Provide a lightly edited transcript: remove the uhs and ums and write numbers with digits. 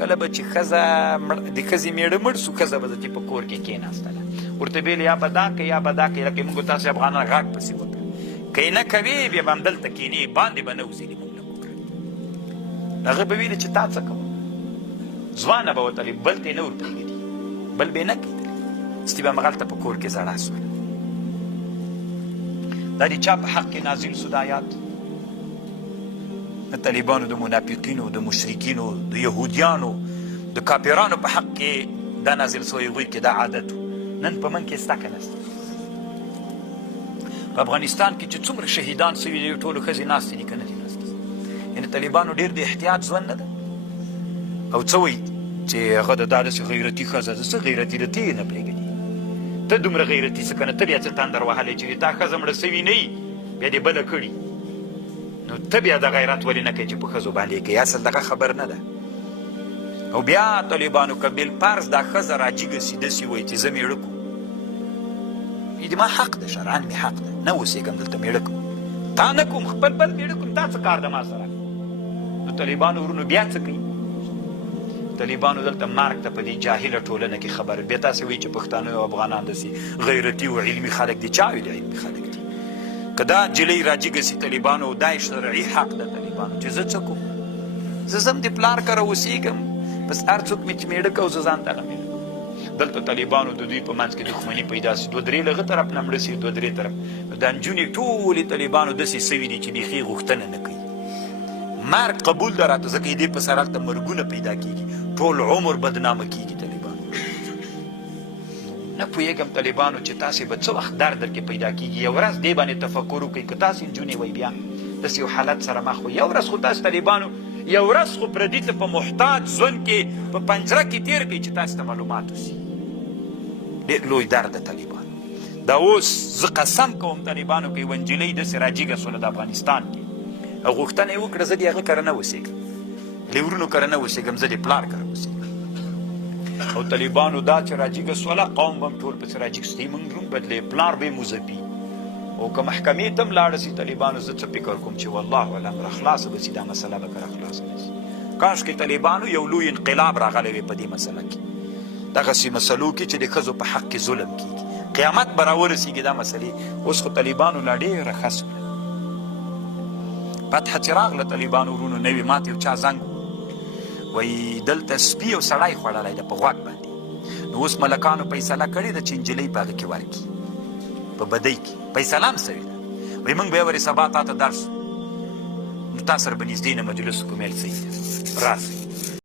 کله به چې ښځه د ښځې میړه مړ سو ښځه به دتې په کور کې کېناستله ورته ویل یا به دا کوې یا به دا کوې لکه موږ تاسې افغانان غاښ پسې وکړه که یې نه کوې بیا به همدلته کښېنې باندې به نه وځې موږ له کوکړه هغه به ویلې چې تا څه کوه ځوانه به وتلې بل ته یې نه ورپرېږدي بل به یې نه کېدلې ستې به همغلته په کور کې زړه سوله دا د چا په حق کې نازل سو دا آیات د طالبانو د منافقینو د مشرکینو د یهودیانو د کافرانو په حق کې دا نازل سوی هغوی کې دا عادت نن په من کې سته که نسته په افغانستان کې چې څومره شهیدان سوي دي ټولو ښځې ناستې دي که نه دي ناستې یعنې طالبانو ډېر د احتیاط ژوند نه ده او څه وایي چې هغه د دا داسې غیرتي ښځه ده څه غیرتي ده ته یې نه پرېږدي ته دومره غیرتي څه که نه ته بیا څه تندر وهلی چې تا ښځه مړه سوي نه وي بیا دې بله کړي نو ته بیا د غیرت ولې نه کوې چې په ښځو باندې یې کوې اصل دغه خبر نه ده او بیا طالبانو که بالفرض دا ښځه راجیږه سي داسې وایي چې زه میړه کوم ما حق ده شرعا مې حق ده نه اوسېږم دلته میړه کوم تا نه کوم خپل بل میړه کوم تا څه کار ده ما سره نو طالبانو ورونو بیا څه کوي طالبانو دلته مرګ ته په دې جاهله ټولنه کې خبر بیا تاسې وایي چې پښتانه او افغانان داسې غیرتي او علمي خلک دي چا ویلي علمي خلک دي که دا نجلۍ راجیږه سي طالبانو دا یې شرعي حق ده طالبانو چې زه څه کوم زه ځم د پلار کره اوسېږم بس هر څوک مې چې میړه که او زه ځان ته هغه میړه دلته طالبانو د دوی په منځ کې دښمني پیدا سي دوه درې له هغه طرف نه مړه سي دوه درې طرف دا نجونې ټولې طالبانو داسې سوي دي چې بیخي غوښتنه نه کوي مرګ قبول ده راته ځکه دې په سر هلته مرګونه پیدا کېږي ټول عمر بدنامه کېږي طالبانو نه پوهېږم طالبانو چې تاسې به څه وخت درد درکې پیدا کېږي یو ورځ دې باندې تفکر وکړئ که تاسې نجونې وئ بیا داسې یو حالت سره مخ وئ یو ورځ خو تاسې طالبانو یو ورځ خو پردي ته په محتاج ژوند کې په پنجره کې تېر کړئ چې تاسې ته معلومات وسي ډېر لوی درد ده طالبانو دا اوس زه قسم کوم طالبانو که یوه نجلۍ داسې راجیږه سوله د افغانستان کې او غوښتنه یې وکړه زه د هغه کره نه اوسېږم د ورونو کره نه اوسېږم زه د پلار کره اوسېږم او طالبانو دا چې راجیږه سوله قوم به هم ټول پسې راجیږ سي موږ روم بدلې پلار به یې مذهبي او که محکمې ته هم لاړه سي طالبانو زه څه فکر کوم چې والله علم را خلاصه به سي دا مسله به که را خلاصه به سي کاشکې طالبانو یو لوی انقلاب راغلی وي په دې مسله کې دغسې مسلو کې چې د ښځو په حق کې ظلم کېږي قیامت به راورسېږي دا مسلې اوس خو طالبانو لا ډېره ښه سوله فتحه چې راغله طالبانو ورونو نوي ماته یو چا زنګ وایي دلته سپي او سړی خوړلی ده په غوږ باندې نو اوس ملکانو فیصله کړې ده چې نجلۍ په هغه کې ورکړي په بدۍ کې فیصله هم سوې ده وایي موږ به یې ورې سبا تا ته درس نو تا سره به نږدې نه مجلس کومیل صحیح ده راسئ